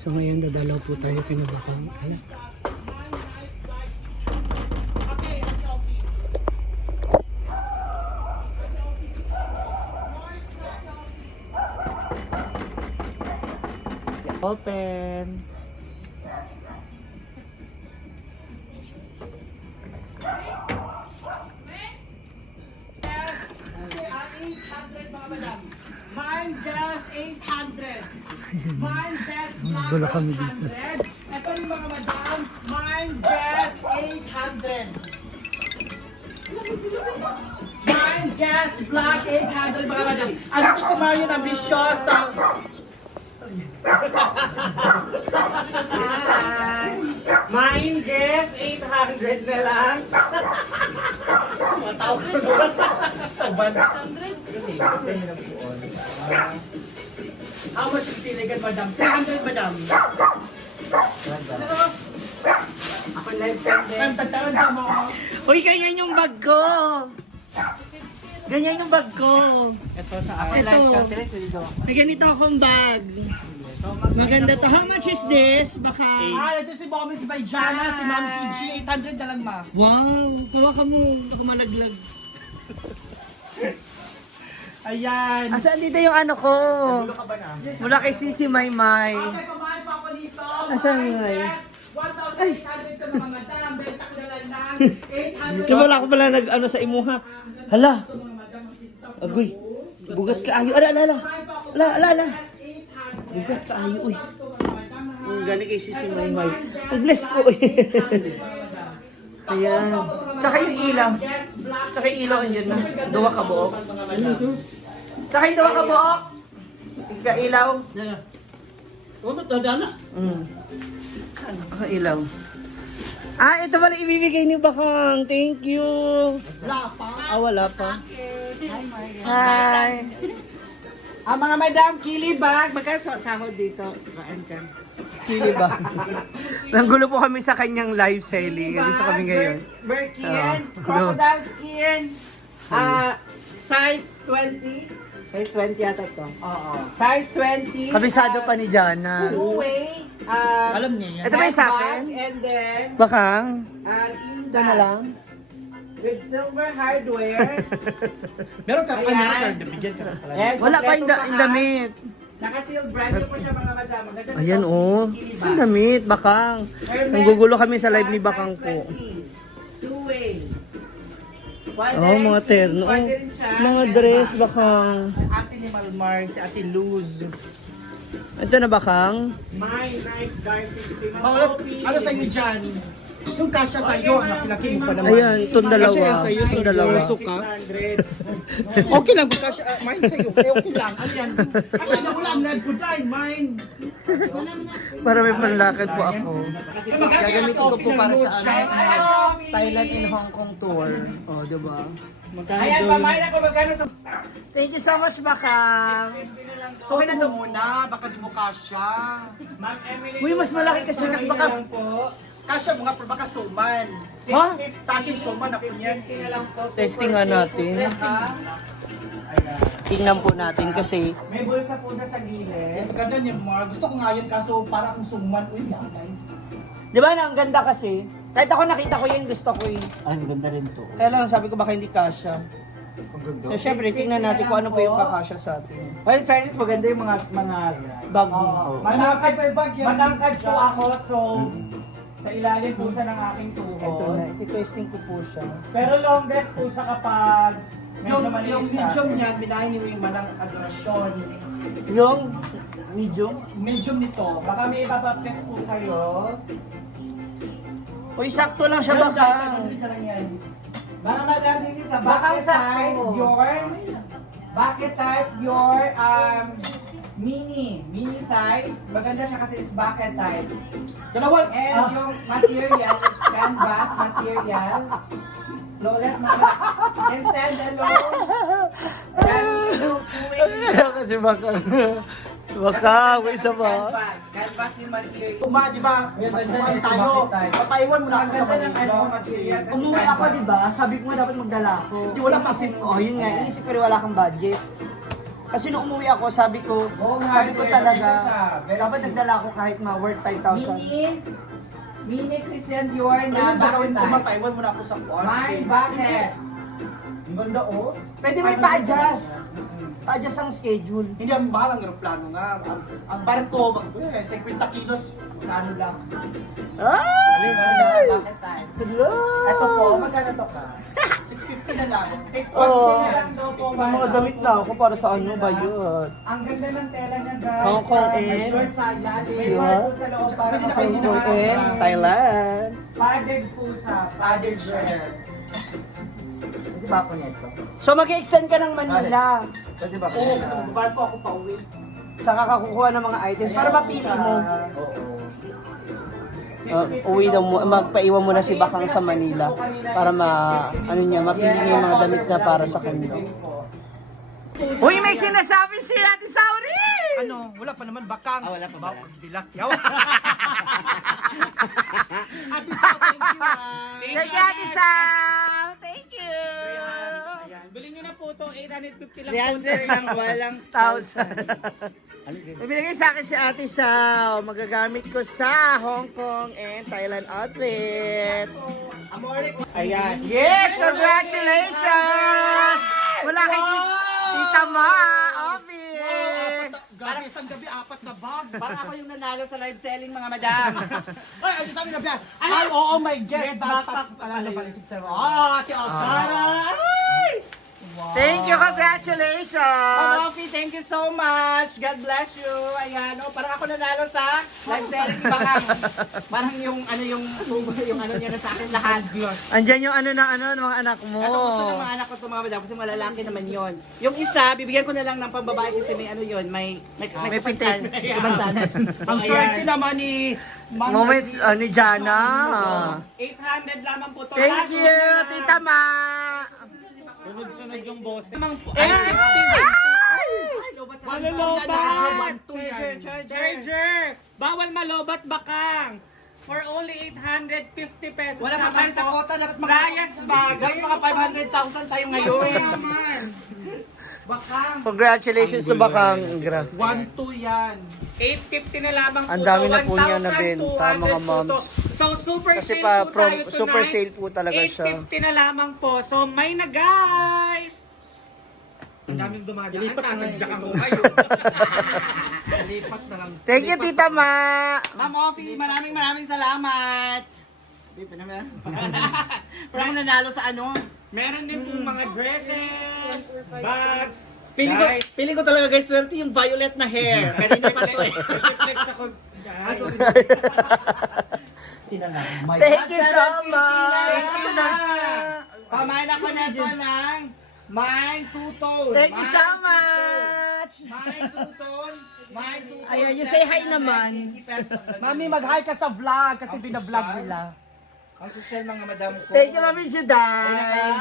So ngayon dadalaw po tayo kinabakang. Hala. Open. Mine just 800. Mine just black Wala kami dito. 800. Ito yung mga madam. Mine just 800. Mine just black 800 mga madam. Ano to si Marion Ambisyosa? Hi. Mine just 800 na lang. Mga tao ko. 100? How much is piligan, madam? 300, madam. Ako live trending. Tagtaran ka mo. Uy, ganyan yung bag ko. Ganyan yung bag ko. Ito sa Ako live may ganito akong bag. Maganda to. How much is this? Baka... ito si Bomis by Jana, si Ma'am CG. 800 na lang, ma. Wow! Kuha ka mo. Ito ko malaglag. Ayan. Asan dito yung ano ko? Dulo ka ba na? Mula kay Sisi Maymay. Okay, kumain pa ako dito. Asan nga eh? 1,800 sa mga madam. Benta ko na lang ng 800. Kaya wala ko pala nag ano sa imuha. Hala! Ito mga madam. Agoy! Bugat ka ayo. Ala, ala, ala. Ala, ala, ala. Bugat ka ayo. Uy. Ang gani kay Sisi Maymay. Mag-bless po. Ayan. Tsaka yung ilaw. Tsaka yung ilaw andyan na. Duwa ka buok. Tsaka yung duwa ka buok. Ika ilaw. Aka ilaw. Ah, ito pala ibibigay ni Bakang. Thank you. Wala pa. Ah, wala pa. Hi. Mga madam, kilibag. Magkasahod dito. Kaan ka. Kili ba? Nanggulo po kami sa kanyang live selling. Dito kami ngayon. Birkin, Oh. crocodile skin. Size 20. Size 20 yata ito. Oo. Size 20. Kabisado pa ni Jana. Two-way. Alam niya yan. Ito ba yung sa akin? And then, Bakang? Linda. Ito na lang. With silver hardware. Meron ka, Ayan. meron ka, nabigyan ka na pala. And Wala pa kompleto yung damit. Naka-sealed brand new po siya mga madam. Maganda na Ayan ito. oh. Kilibag. Saan damit? Bakang. Nanggugulo kami sa live ni Bakang po. Two-way. Oh, mga terno. Oh, mga dress, Bakang. Ate ni Malmar, si Ate Luz. Ito na Bakang. My night dark Ano sa iyo dyan? Yung kasya sa iyo, anak pinaki mo pa naman. Ayan, itong dalawa. Kasya yan sa iyo, Itong dalawa. seryoso ka. Okay lang kung kasya, mine sa iyo. Okay lang. Ano yan? Ako na wala ang good line, mine. Para may panlakad po ako. Gagamitin ko po para sa Thailand and Hong Kong tour. Oh, diba? Ayan, pamain ako magkano to. Thank you so much, Bakang. So, okay na ito muna, baka di mo kasya. Ma'am Emily. Uy, mas malaki kasi baka... Kasya mga baka suman. Ha? Sa akin suman ako niyan. Testing nga natin. Tingnan po natin kasi May bulsa po sa gilid. Yes, ganda niya, Mar. Gusto ko nga yun, kaso para akong suman. Uy, yakay. di ba na ang ganda kasi? Kahit ako nakita ko yun, gusto ko yun. Ay, ang ganda rin to. Kaya lang sabi ko baka hindi kasya. So syempre, tingnan natin kung ano pa yung kakasya sa atin. Well, in fairness, maganda yung mga Bag. Matangkad matangkad po ako, so sa ilalim po siya ng aking Ito tuhod. na, iti-testing ko po siya. Pero longest po siya kapag medyo maliit Yung sa medium akin. niya, binahin niyo yung manang adorasyon. Yung medium. Medium nito. Baka may ipapaplex po kayo. Uy, sakto lang siya baka. Dito lang yan. Mga madam, this is a Bakang bucket sakto. type, your mini size. Maganda siya kasi it's bucket type. Dalawa. And yung material, it's canvas material. Flawless mga and stand alone. Kasi baka. Baka, may isa pa. Canvas yung material. Kuma, di ba? Kumain tayo. Papaiwan mo na ako sa Ang ganda ng Manila. material. Umuwi ako, di ba? Sabi ko nga dapat magdala ako. Di wala kasi. Oh, yun nga. Inisip ko rin wala kang budget. Kasi nung umuwi ako, sabi ko talaga, dapat nagdala ako kahit worth 5,000. Mini Christian Dior na Ayun, gagawin ko bucket. mapaiwan mo na ako sa kuwan. Mine bucket. Ang ganda oh. Pwede may pa-adjust. Pa-adjust ang schedule. Hindi ang mahal ang aeroplano nga. Ang barko, 50 kilos, ano lang. Ay! Bucket time. Hello! Ito po, magkano to ka? 650 na lang. Oh, So, po, may mga damit na ako para sa ano ba yun? Ang ganda ng tela niya, guys. Hong Kong May and short sa ilalim. May Yeah. part po sa loob para Pwede na Hong kayo Kong and Thailand. padded po siya. Padded shirt. Pwede ba ako nito? So mag-extend ka ng Manila. Pwede ba ako Oo, kasi magbarko ako pa uwi. Saka kakukuha ng mga items para mapili mo. Uwi daw mo, magpaiwan mo na si Bakang sa Manila para mapili niya yung mga damit na para sa kanya. Uy, may sinasabi si Ate Sauri! Ano, wala pa naman bakang. wala pa ba? Bilak. Yaw. Ate Sa, thank you. Thank you, Ate Sam! Thank you! Bilhin nyo na po ito, 850 lang. 300 lang, walang 1,000. Ibinigay sa akin si Ate Sao. Magagamit ko sa Hong Kong and Thailand outfit. Ayan. Yes! Congratulations! Mula kay Tita Ma, Obi! Gabi, isang gabi, 4 na bag. Parang ako yung nanalo sa live selling, mga madam. Ay, ano sabi na ba? Ay, oo, my guest. Backpacks pala na palisip sa'yo. Ate Altara. Ay! Thank you! Congratulations! Ma'am thank you so much. God bless you. Ayan, oh, parang ako nanalo sa live selling ni Bakang. Parang yung ano niya na sa akin lahat. Andyan yung ano ng mga anak mo. Ano gusto ng mga anak ko to, mga madam, kasi malalaki naman yon. Yung isa, bibigyan ko na lang ng pambabae kasi may ano yon, may pitik. kapansanan. Ang swerte naman ni Moments ni Jana. 800 lamang po to. Thank you, Tita Ma! Sunod-sunod yung boss. Malolobat! Charger! Bawal malobat bakang! For only 850 pesos. Wala pa tayo sa kota, dapat Bias bag. dapat mga 500,000 tayo ngayon. Naman. Bakang. Congratulations to Bakang. 1-2 yan. 850 na lamang po. Ang dami to. na po niya nabenta, 1,200 mga po moms. to. So super Kasi sale pa po tayo tonight. super sale po talaga siya. 850 na lamang po. So may na guys. Ang daming dumadaan. Tatadyak ako kayo. Lipat na lang. Thank you, Tita Ma! Ma'am Offie, maraming salamat. Parang nanalo sa ano? Meron din pong mga dresses, bags. Feeling ko talaga guys, swerte yung violet na hair. Kanina pa to eh. Flex ako. Thank you so much! Pamain ako na ito ng mine two-tone. Thank you so much! Mine two-tone. Mine two-tone. Ayan, you say hi naman. Mami, mag-hi ka sa vlog kasi binablog nila. Ang social mga madam ko. Thank you, Mami Juday!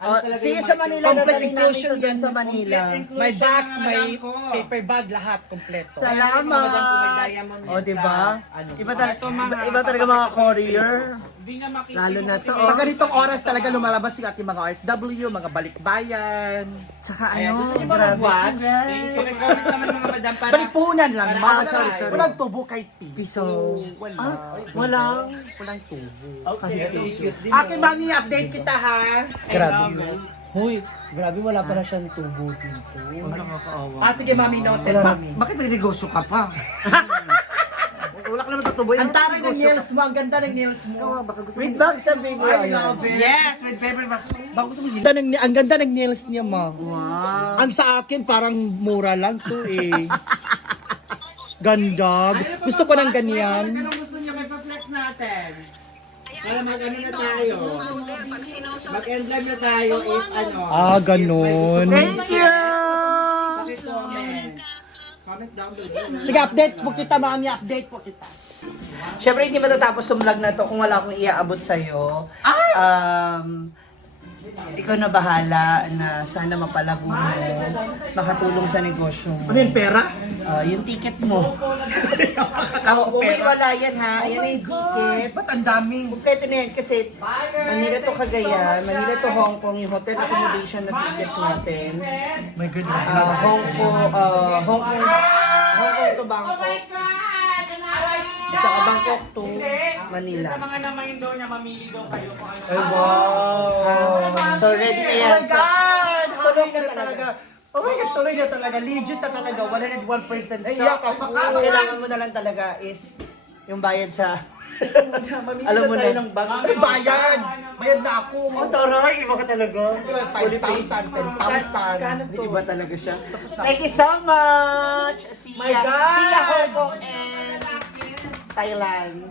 Oh, see you sa Manila. Dadating namin ito dun sa Manila. May bags, may paper bag, lahat kompleto. Salamat! O, diba? Iba talaga mga courier. Lalo na to. Pag ganitong oras talaga lumalabas yung ating mga OFW, mga balikbayan. Tsaka Ayan, ano, gusto niyo ba mag-watch? Pakicomment naman mga madam para... Balipunan lang. Para- mga sorry. Walang tubo kahit piso. piso. Walang. Walang tubo. Kahit piso. Akin, mami, update kita ha. Grabe. Huy, grabe wala pala siyang tubo dito. Sige, mami, noted, mami. Bakit nag-negosyo ka pa? Wala ka naman tatuboy. Ang taray ng nails mo, ang ganda ng nails mo. With bag sa baby. I love it. Yes, with paper bag. Baka gusto mo yun. Ang ganda ng nails niya, ma. Wow. Ang sa akin, parang mura lang to eh. Ganda. Gusto ko ng ganyan. Anong gusto niyo? May pa-flex natin. Para mag-ano na tayo. Mag-end live na tayo if ano. Ganun. Thank you! Comment. Comment down below. Sige, update po kita, mami. Update po kita. Siyempre, hindi matatapos yung vlog na to kung wala akong iaabot sa'yo. Ikaw na bahala na sana mapalago mo, makatulong sa negosyo mo. Ano yung pera? Yung ticket mo. hawak ko pera. wala yan ha. Ayan na yung ticket. Ba't ang dami? Kompleto na yan kasi Manila to Cagayan, Manila to Hong Kong, yung hotel accommodation na ticket natin. My goodness. Hong Kong to Bangkok. Tsaka Bangkok to Manila. Sa mga namayin daw niya, mamili daw kayo kung ano. Ay, wow! So, ready na yan. Oh my God! Tuloy Tuloy na talaga. Oh my God, tuloy na talaga. Legit na talaga. 101%. Ay, yak ako. Kailangan mo na lang talaga is yung bayad sa... Alam mo na. Ay, bayad! Bayad na ako. Oh, taray! Iba ka talaga. 5,000, 10,000. Iba talaga siya. Thank you so much! See My ya! God! See ya, Hong Kong and Thailand.